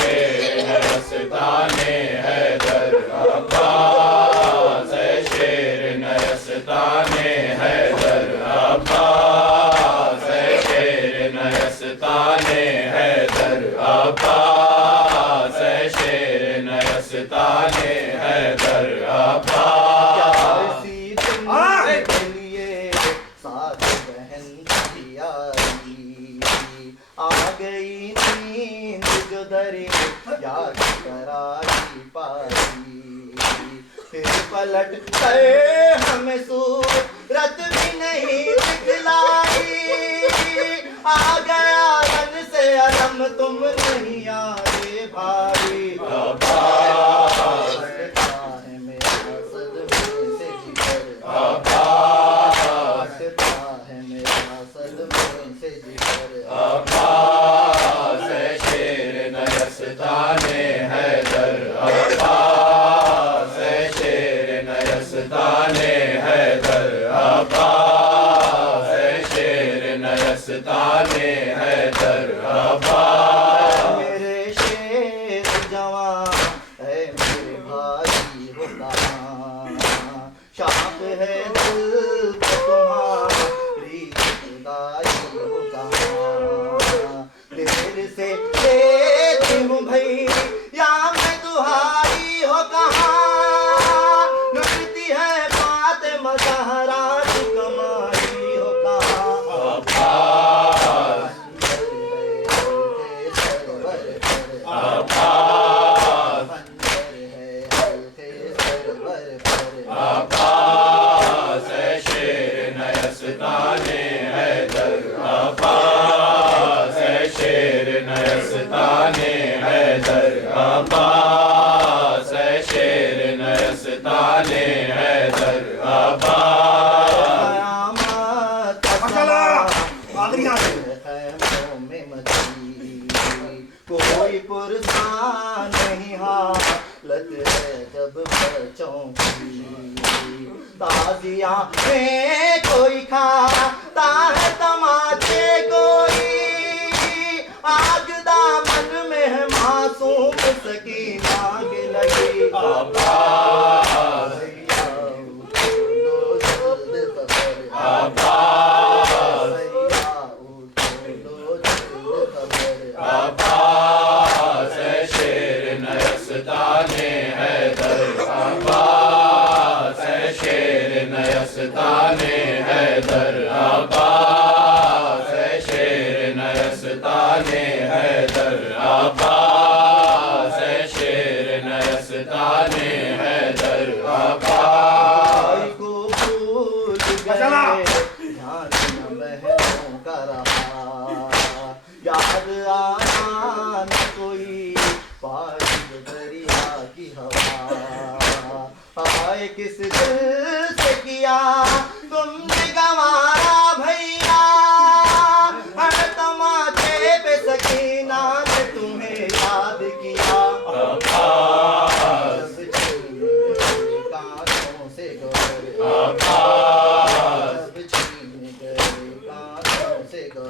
शेर नरस्ताने हैदर करे याद कराई पाई। फिर पलट कर हमें सूरत भी नहीं दिखलाई। आ गया मन से अलम तुम नहीं आए भाई। मेरे शेर जवान है मेरे भाई हो कहाँ। शाप है दिल को तुम्हारी खुदाई हो कहाँ। देर से लेती हूँ भैया मैं दुहाई हो कहाँ। लुटती है फातिमा ज़हरा की कमाई हो कहाँ। कोई पुरसा नहीं हालत है जब बच्चों की। ताजिया में कोई खाता है तमाचे कोई। आग दामन में है मासूम सकीना के लगी। याद आना न कोई पानी दरिया की हवा। आए किस दिल से किया तुमने गंवारा भैया। हर तमाचे पे सकीना ने तुम्हें याद किया। जब छीन गए कांटों से गौर, जब छीन गए कांटों से गौर।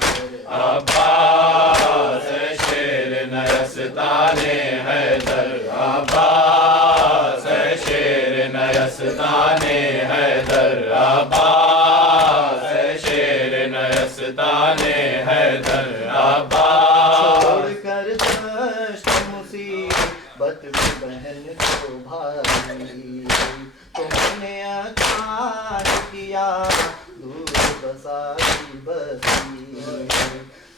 नयस्ताने हैदर अब्बास शेर नयस्ताने हैदर अब्बास शेर नयस्ताने हैदर अब्बास। छोड़कर दश्त मुसीबत में बहन को भाई। तुमने अचान किया दूर बसाई बसी।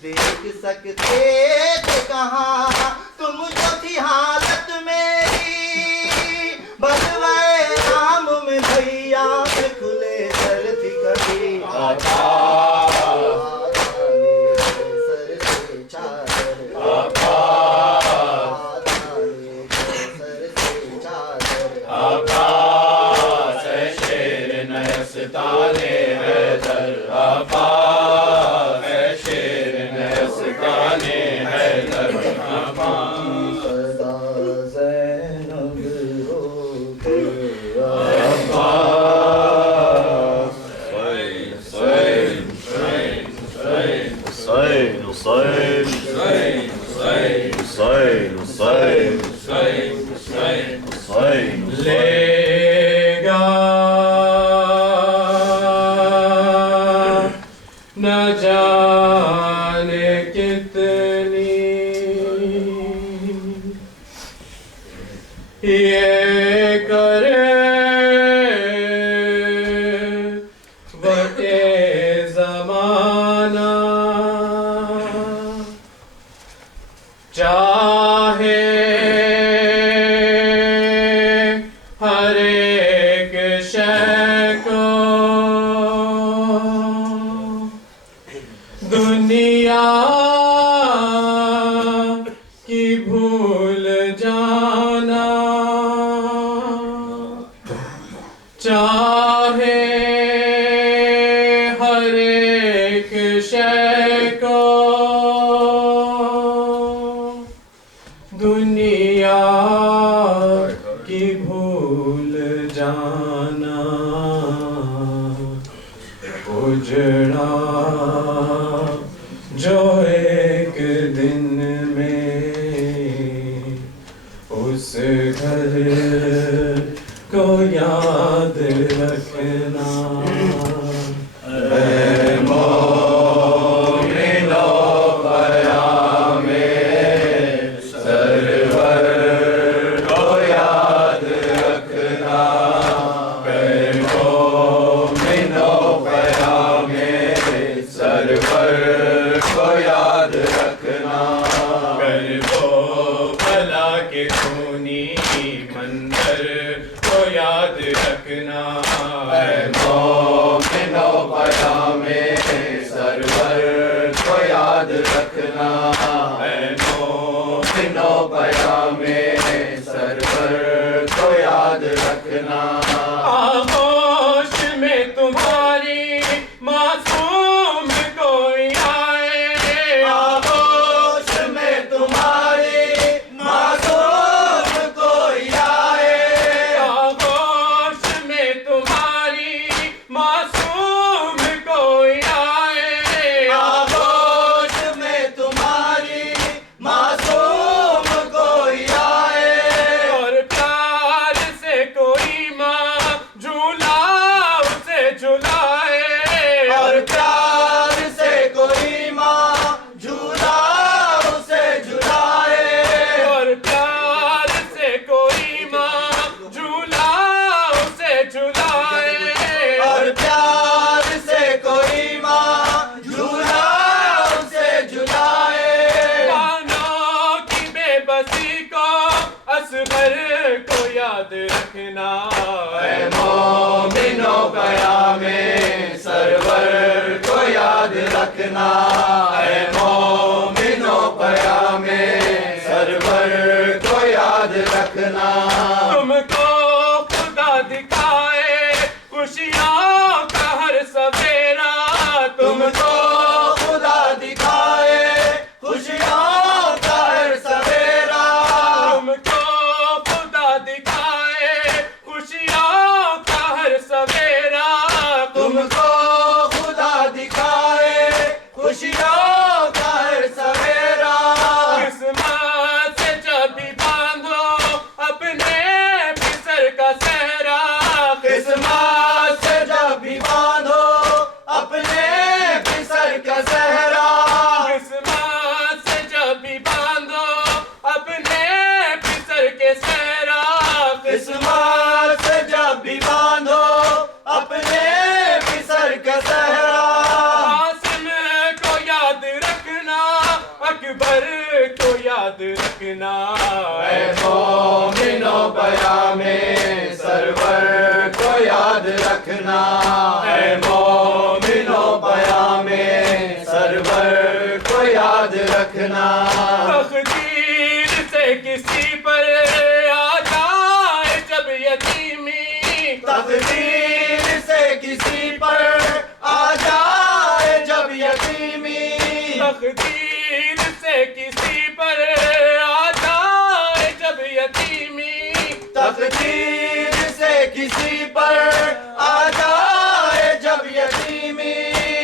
देख सकते थे कहाँ तुम जो थी हालत मेरी। बदवाए नाम में भैया में खुले सर थी कभी। सर से चादर, सर से चादर। अब्बास शेर नयस्ताने हैदर अब्बास शेर नयस्ताने हैदर अब्बास। सदा ज़ैनब होकर अब्बास हुसैन हुसैन हुसैन हुसैन हुसैन हुसैन हुसैन हुसैन हुसैन हुसैन हुसैन लेगा न जाने कितनी ये करे वटे जमाना। चाहे दुनिया की भूल जाना, चाहे हर एक शय को दुनिया की भूल जाना, उजड़ा जो एक दिन में उस घर को याद रखना। आगोश में तुम्हारी मासूम कोई आए, आगोश में तुम्हारी मासूम कोई आए, आगोश में तुम्हारी मासूम कोई आए, आगोश में तुम्हारी मासूम कोई आए, और प्यार से कोई माँ झूला उसे झुलाए, और प्यार से कोई माँ झूला उसे झुलाए, और प्यार से कोई माँ झूला उसे झुलाए, और प्यार से कोई माँ झूला उसे झुलाए। मानो की बेबसी को असगर को याद रखना, ऐ मोमिनो क़यामे सरवर को याद रखना, ऐ मोमिनो क़यामे सरवर को याद रखना। तुमको खुदा दिखाए खुशियों का हर सवेरा, तुमको खुदा दिखाए खुशियों का हर सवेरा, तुमको खुदा दिखाए खुशियों का हर सवेरा, तुमको खुदा दिखाए खुशियों का हर सवेरा। किस्मत से जब भी बांधो अपने फिसर का सहरा, किस्मत से जब भी बांधो अपने फिसर का सहरा, किस्मत से जब भी बांधो अपने फिसर के सहरा, किस्मत से जब भी बांधो अपने फिसर का सहरा। आसिम को याद रखना, अकबर को याद रखना, ऐ मोमिनो क़यामे सरवर को याद रखना, ऐ मोमिनो क़यामे सरवर को याद रखना। तकदीर से किसी पर आ जाए जब यतीमी, तकदीर से किसी पर आ जाए जब यतीमी, तकदीर से किसी पर आ जाए जब यतीमी, तकदीर से किसी पर आ जाए जब यतीमी,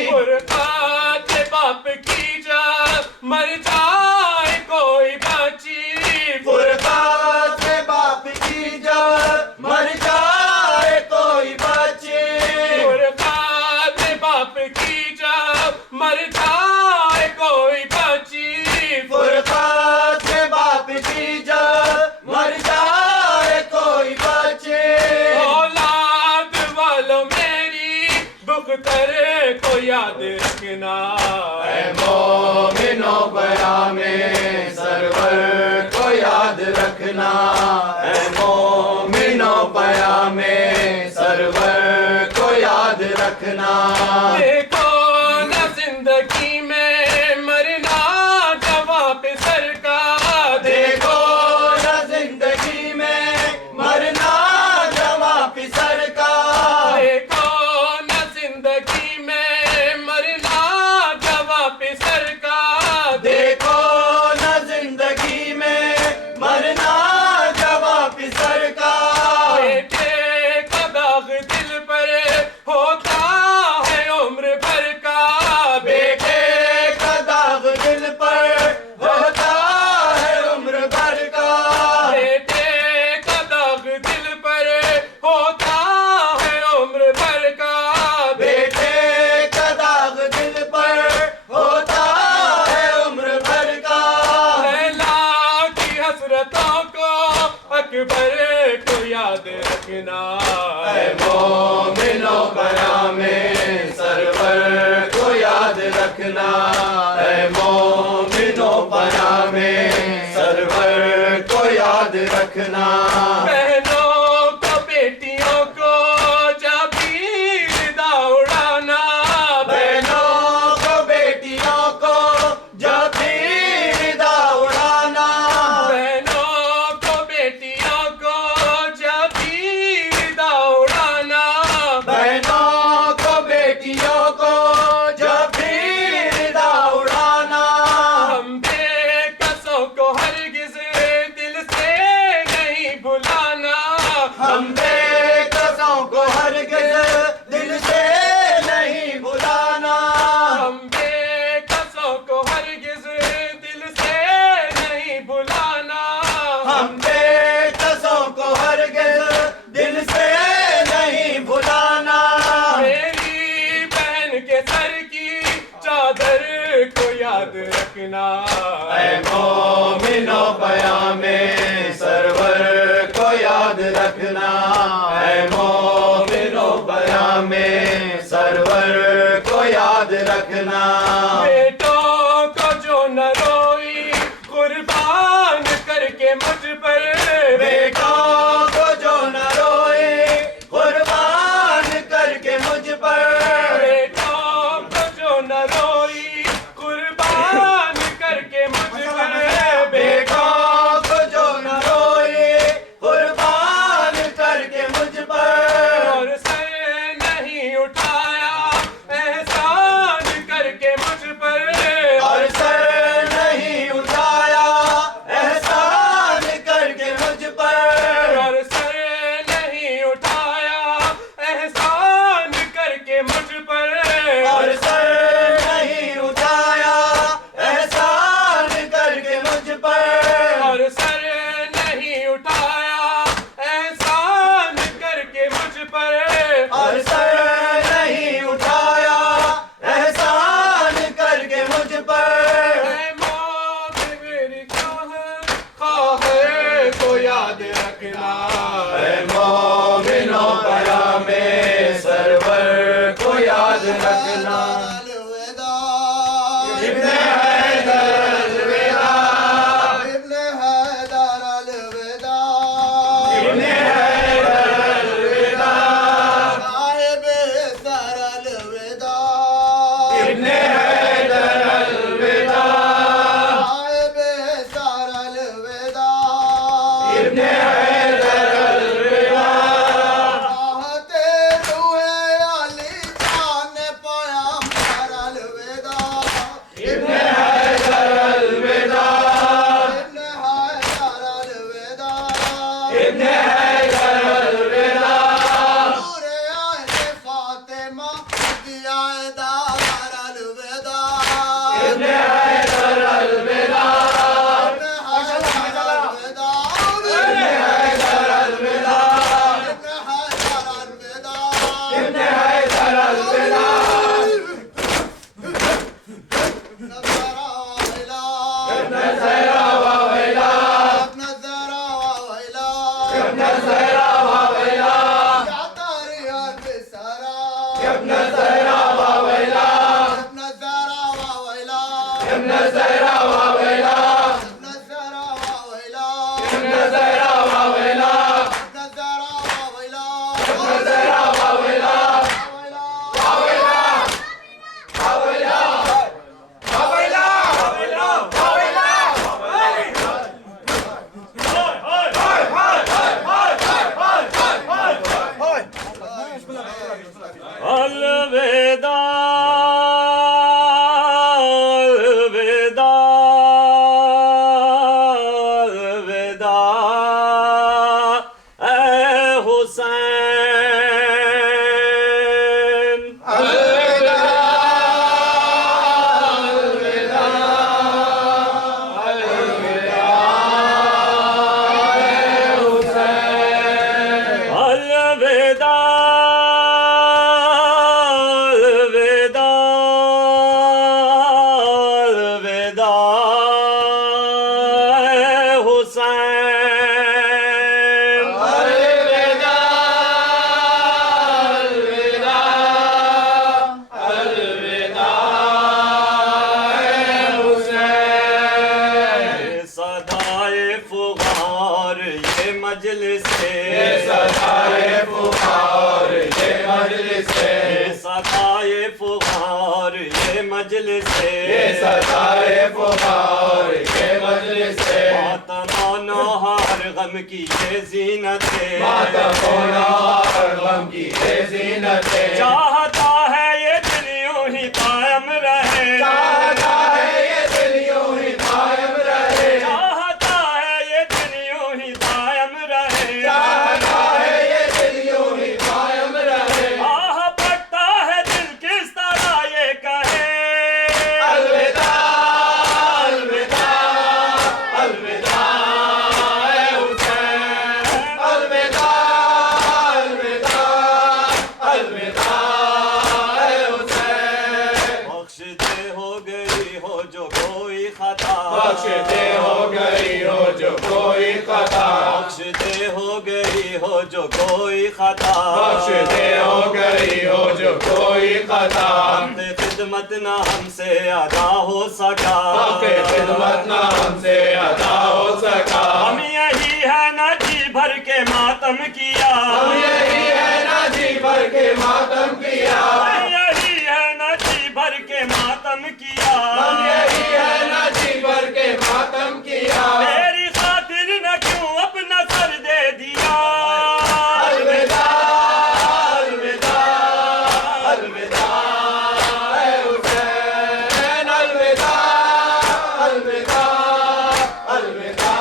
फुरक़ात बाप की जा मर जाए कोई बची, फुरक़ात बाप की जब मर जाए कोई बच्ची, फुरक़ात बाप की जब मर जाए कोई बची, फुरक़ात बाप की जब मर जाए कोई बच्ची। औलाद वालों मेरी दुख्तर को याद रखना, ऐ मोमिनो क़यामे सरवर को याद रखना, ऐ मोमिनो क़यामे सरवर को याद रखना। देखो न जिंदगी में मर अकबर को याद रखना। ऐ मोमिनो क़यामे सरवर को याद रखना। ऐ मोमिनो क़यामे सरवर को याद रखना। बहनों को बेटियों को जब ईदा उड़ाना। बहनों को बेटियों को जब ईदा उड़ाना। बहनों को बेटियों को जब ईदा उड़ाना। बहनों को बेटियों को जब ईदा उड़ाना। हम बेकसों को हरगिज़ दिल से नहीं भुलाना। हम बेकसों को हरगिज़ दिल से नहीं भुलाना। हम बेकसों को हरगिज़ दिल से नहीं भुलाना। हम बेकसों को हरगिज़ दिल से नहीं भुलाना। मेरी बहन के सर की चादर को याद रखना। ऐ मोमिनो क़यामे सरवर को याद रखना। ऐ मोमिनो क़यामे सरवर को याद रखना। बेटों को जो न रोई कुर्बान करके मुझ पर। बेटों को जो न रोए कुर्बान करके मुझ पर। बेटों को जो न रोई कुर्बान करके मुझ पर। बेटों को जो न रोए कुर्बान करके मुझ पर। और सर नहीं उठाया एहसान करके मुझ पर। और सर नहीं उठाया एहसान करके मुझ पर। और सर नहीं उठाया एहसान करके मुझ पर। और सर नहीं उठाया एहसान करके मुझ पर। और सर नहीं उठाया एहसान करके मुझ पर। और सर नहीं उठाया एहसान करके मुझ पर। ऐ मौत मेरी ख्वाह को याद रखना। ऐ मोमिनो क़यामे सरवर को याद रखना। इब्ने हैदर अलविदा। इब्ने हैदर अलविदा। इब्ने हैदर अलविदा। साहिबे सर अलविदा। इब्ने हैदर अलविदा। साहिबे सर अलविदा। इब्ने हैदर अलविदा। चाहते रूहे अली जान पैगंबर अलविदा। इब्ने हैदर अलविदा। इब्ने हैदर अलविदा। इब्ने हैदर अलविदा। नूरे आले फातिमा दिया दार अलविदा। इब्ने हैदर अलविदा। इब्ने हैदर अलविदा। इब्ने हैदर अलविदा। इब्ने हैदर अलविदा। इब्ने ज़हरा व वैला। इब्ने ज़हरा व वैला। इब्ने ज़हरा व वैला। या तारियत बिसरा। इब्ने ज़हरा व वैला। इब्ने ज़हरा व वैला। इब्ने ज़हरा व वैला। इब्ने ज़हरा व वैला। इब्ने ज़हरा व वैला। इब्ने ज़हरा व वैला। इब्ने ज़हरा व वैला। अलविदा अलविदा मजलिस से, ये सरदारे फुकार के मजलिस से, मातमानो हर गम की ये जीनत है, मातमोना हर गम की ये जीनत है, चाहता है ये दिल यूं ही कायम रहे, चाहता है ये दिल यूं ही कायम रहे, चाहता है ये दिल यूं ही कायम रहे, चाहता है ये दिल यूं ही कायम रहे, आह पड़ता है दिल किस तरह ये कहे, अलविदा अलविदा अलविदा ऐ हुसैन, अलविदा अलविदा अलविदा ऐ हुसैन, बख्श दे हो गई हो जो कोई खता, बख्श दे हो गई हो जो कोई खता, बख्श दे हो गई हो जो कोई खता, बख्श दे हो गई हो जो कोई खता, हक़ खिदमत ना हमसे अदा हो सका, हक़ खिदमत ना हमसे अदा हो सका, हम यही है ना जी भर के मातम किया, हम यही है ना जी भर के मातम किया, हम यही है ना जी भर के मातम किया, हम यही है ना जी भर के मातम किया, तेरी खातिर न क्यों अपना सर दे दिया, अलविदा अलविदा अलविदा ऐ हुसैन, अलविदा अलविदा अलविदा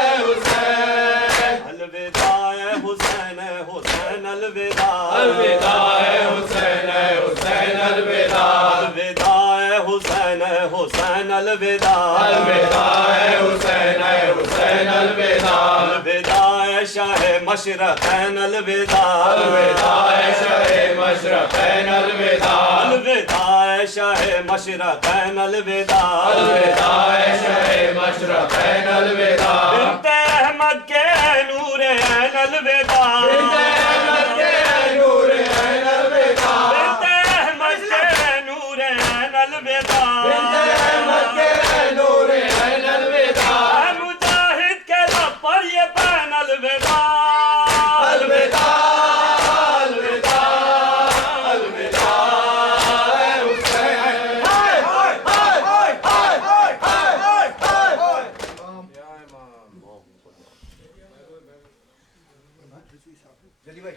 ऐ हुसैन, अलविदा ए हुसैन हुसैन अलविदा, अलविदा ऐ हुसैन हुसैन, अलविदा अलविदा ए हुसैन हुसैन अलविदा, अलविदा ऐ हुसैन हुसैन, अलविदा अलविदा ए शाह मशरक़ैन अलविदा, अलविदा ऐ शाहे मशरक़ैन, अलविदा अलविदा ए शाह मशरक़ैन अलविदा, अलविदा ऐ शाहे मशरक़ैन, अलविदा बिन्ते अहमद के नूर ऐन अलविदा, बिन्ते अहमद के नूर ऐन, अलविदा बिन्ते अहमद के नूर ऐन अलविदा, बिन्ते अहमद के नूर ऐन, अलविदा ऐ मुजाहिद के लब पर ये पैन अलविदा, अलविदा अलविदा अलविदा ऐ हुसैन, हाय हाय हाय हाय हाय हाय हाय हाय, जल्दी भाई